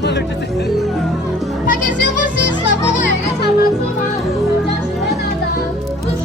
他给修复新手，包括有一个小白兔吗？叫什么来着？不说。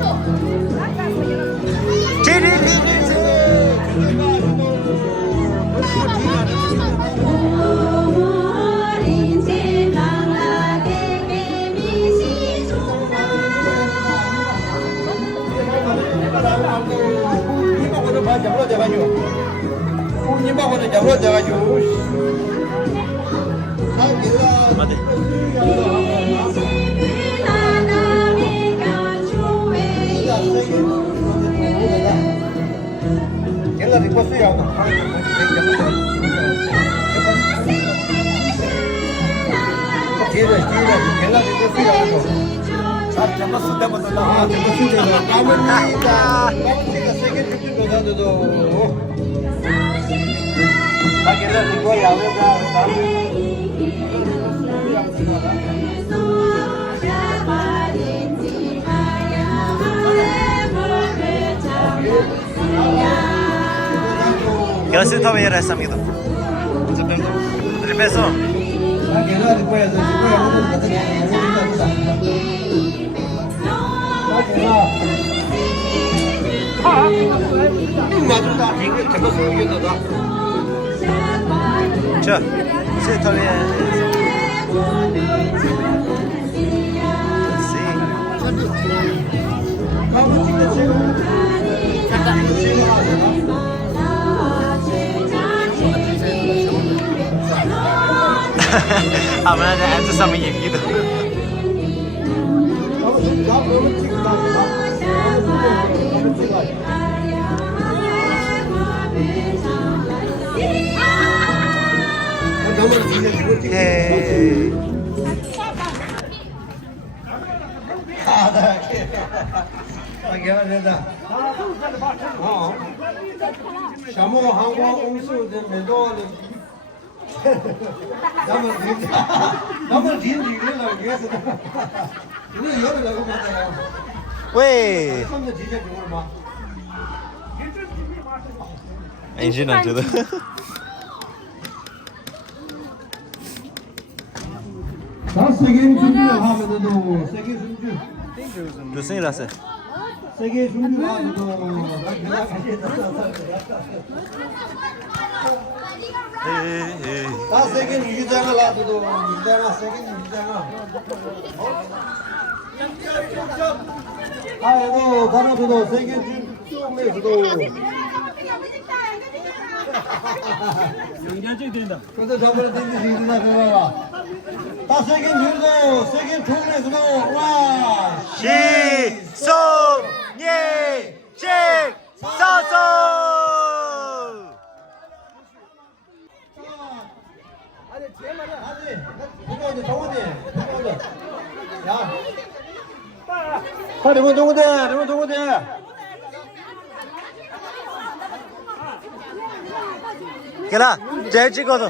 Gracias todavía esa amigo. Repeso. 자, 이제 todavía. Aman ada itu sama gitu. Hey. 샤모 항공 공수된 매도는 남을 뒤지려고 위해서 이거 열으려고 말이야. 왜? 손도 뒤져 주고 막. 엔진 안 줘도. 자, 세계 준비를 하면도 세계 준비. 좋습니다. 세계 준비를 하면도 다 세계 유장을 놔둬도 유장아 세계 유장아. 아이고 다나도 세계 준비에서도. 영양제 된다. 그래도 저번에 댕기지 일어나 봐봐. 다 세계 줄도 세계 종에서도 와. 시송예직 서소. 아니 제 말은 아니. 누가 이제 정원이. 야. 리본 정원이. 걔라 제일 찍어서.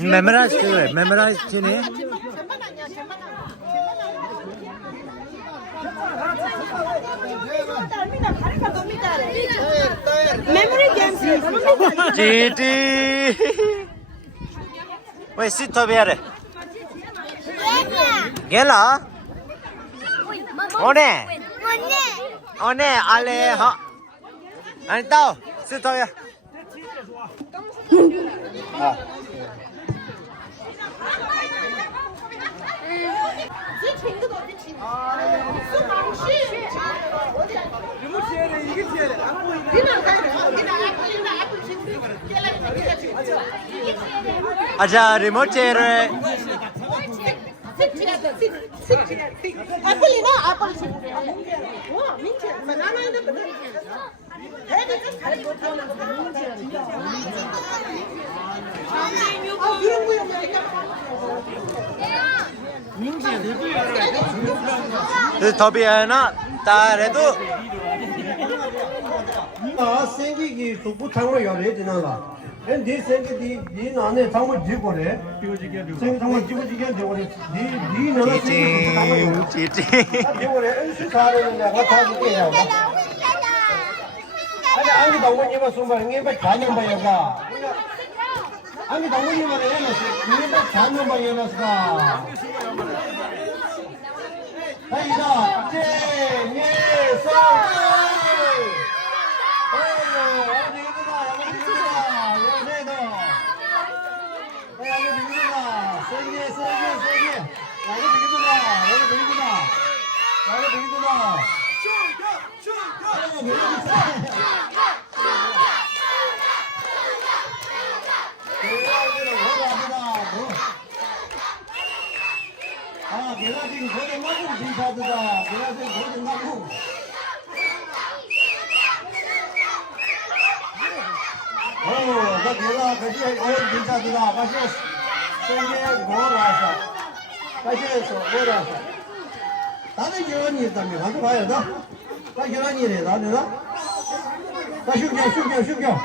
메모라이즈 지네. Memory games. GT. 왜 시터 비하래? गेला ओने आले हाँ अनि ताऊ सितो या हाँ अच्छा remote chair 애플이나 애플 친구. 민트, 바나나도 그래. 애들도 잘 못하는 거 더비야나 딸에도 아 생기기 속부 창으로 열어야 되나? 네 생기 네 안에 장을 지고래. 생기 장을 지고지게 되고래. 네 너는 생기 장을 찌찌. 지고래. 은수 사는 내가 다 줄게요. 아니 아니 당분이만 숨어 이게 자녀 봐야가. 아니 당분이만 해놨어. 이게 자녀 봐야나스가. 아이다 제예서. 아, 내가 지금 거기 나무 비사드다. 내가 지금 거기 나무. 나 내가 거기 거기 비사드다. 다시 생계 뭐라서. 다시 해서 뭐라서. 나는 결혼이 있다며. 가서 봐야 돼. 나 결혼이래. 나는 나. 나 숙여.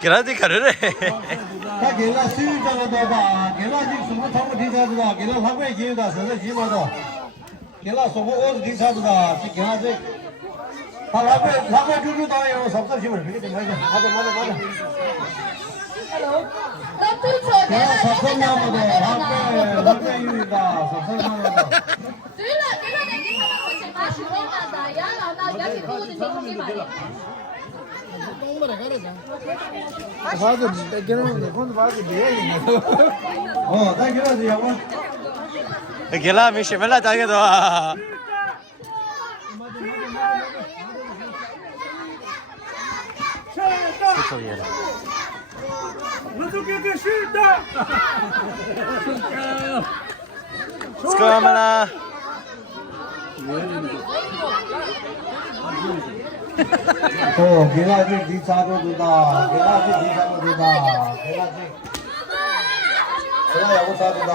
그라디 가르래. 다 게라 수유자가 봐. 게라 지금 수고 타고 뒤사드다. 게라 하고에 기회다. 서서 지마도. 게라 소고 어디 뒤사드다. 지 게라 지. 다 하고에 주주다요. 섭섭심을 그렇게 맞아. 게라 섭섭나무도 하고에 유리다. 섭섭나무도. 나 게라지 야고. 길라 미시멜라 당해도. 스토리라. 스코마라. 게라지 뒤사도다. 게라지 뒤사도다. 게라 야구 사도다.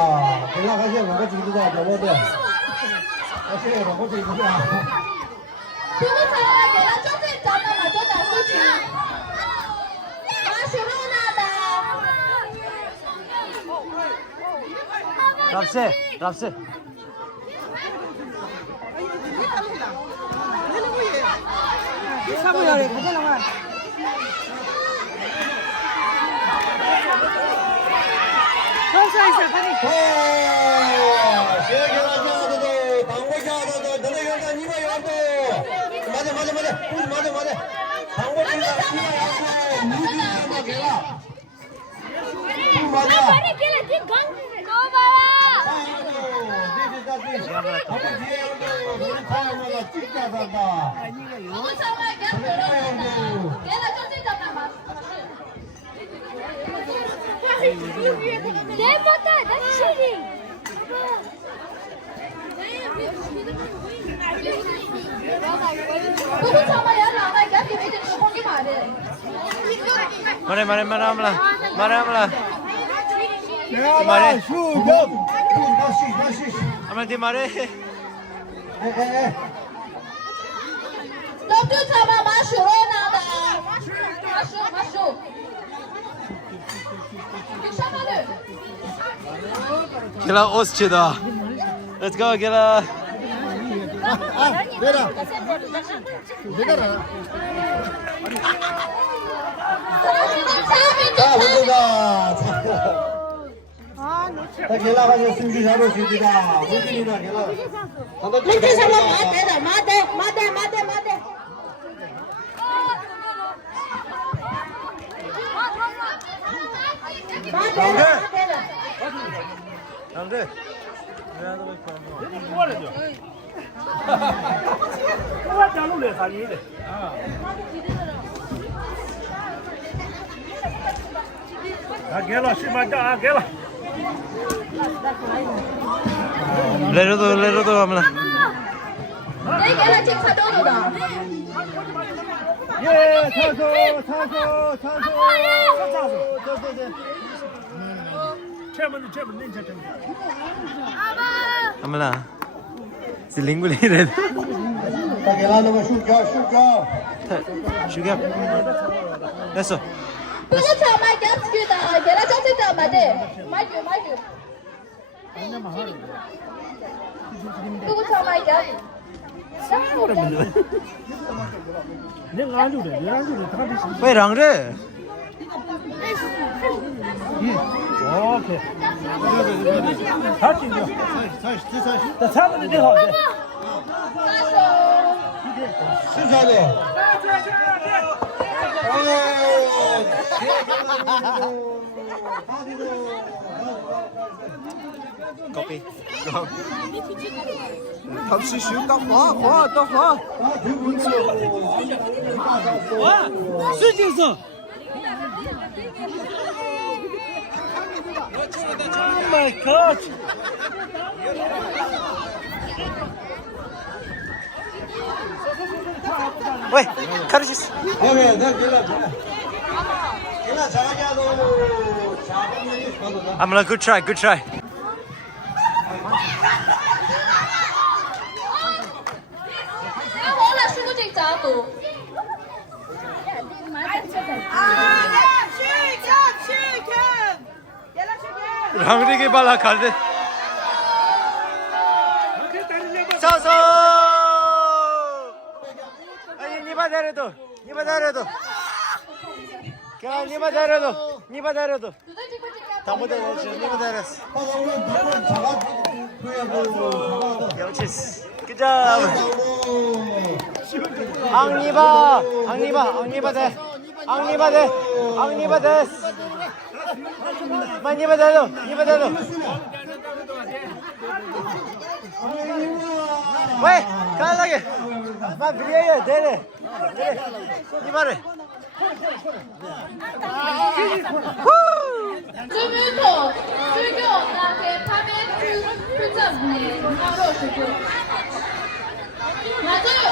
게라 가시 먹어 주도다. 저거도. 가시 먹어 주도다. 랍세. 사무야래 가자 나와. 서서 빨리. 게라자도 방고자도 너네 여자 니가 여도. 맞아. 방고자가 니가 여도. 무지가 게라. 맞아. 말해. 말해. 슈경. 아무한테 말해. 길라 오스치다. Let's go, 길라. 내라. 자, 먼저다. 자, 게라 가서 승기 잡을 수 있다. 무슨이라 게라. 밑에 사람 마대. 안 돼. 레로도 아무나. 아무나. 실링불이래. 자, 게라 넘어 슈경. 슈겨. 됐어. 누구 차 마이크 안 쓰다. 걔랑 쳤을 말대. 마이크. 누구 차 마이크 안? 내가 안 주래. 내가 안 주래. 다 비슷해. 왜 랑래? 오케이. 다 챙겨. 자, 차분히 내가. 수사네. 커피. 탑시 슈가 와, 또 와. 와, 수지에서. Oh my God. 왜? 카르시스. 오케이, 나 길라 자가냐도 자본이 받아다. I'm like, good try, good try. 원래 수구직 자도. 랑리게 발라 갈데. 서서. 아니 니바 데려도. 그냥 니바 데려도. 다 데려도. 니바 데려스. 오늘 너무 자가 그야 영치스. Good job. 앙니바 돼. 니바 데려. 왜? 갈라게. 마 비리야 데레. 니바래. 주민도 수교 나게 파베 출전네 바로 수교. 맞아요.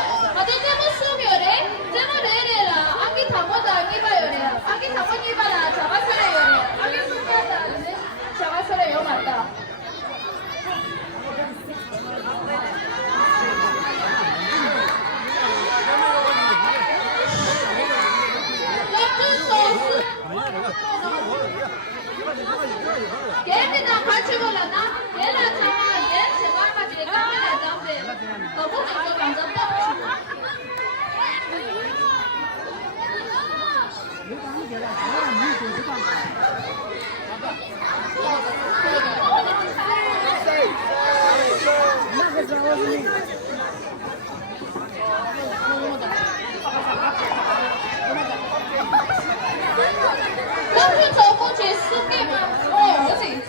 제모 수교래. 제모 레레라. 아기 담보다 아기바요래. 아기 담보 니바라 잡아서래요래. 아기 수교다. 잡아서래요 맞다. 걔네랑 같이 골랐나? 얘랑 저랑 얘 제가 가지고 카메라 잡대. 너무 먼저 만졌다. 컴퓨터 보지 쓰기만 뭐지?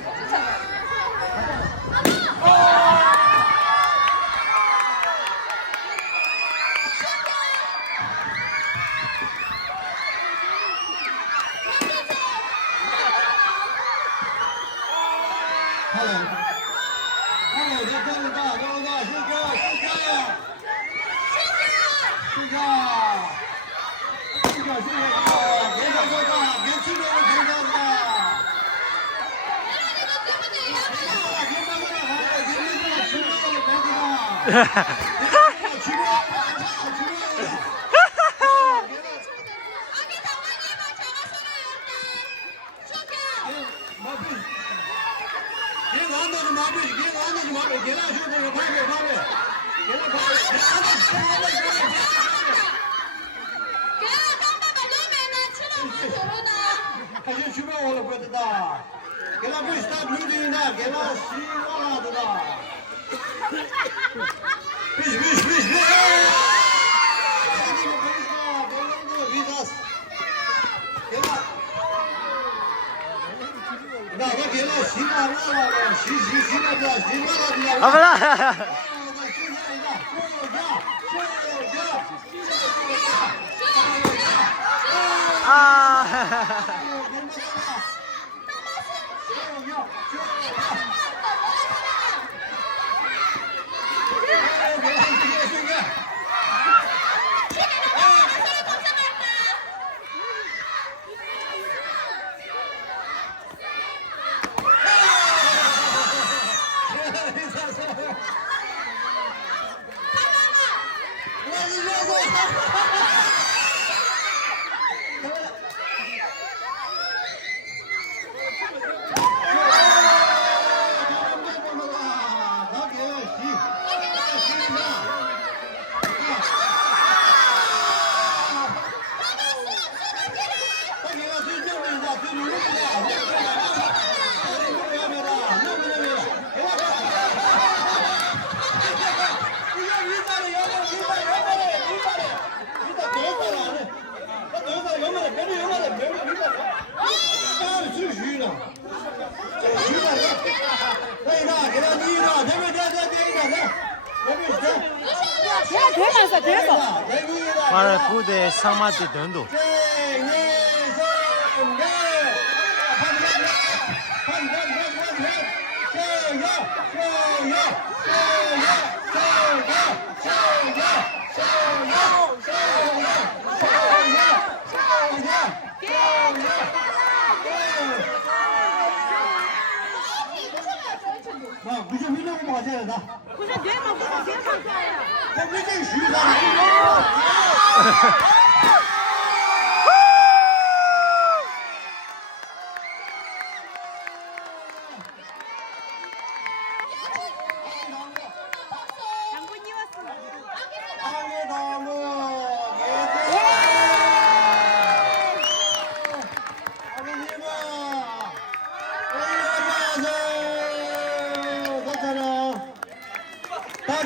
아빠라. para pude samate dando. 무슨 민영고 맞아야 다. 不是别嘛，不是别嘛， 무슨虚话。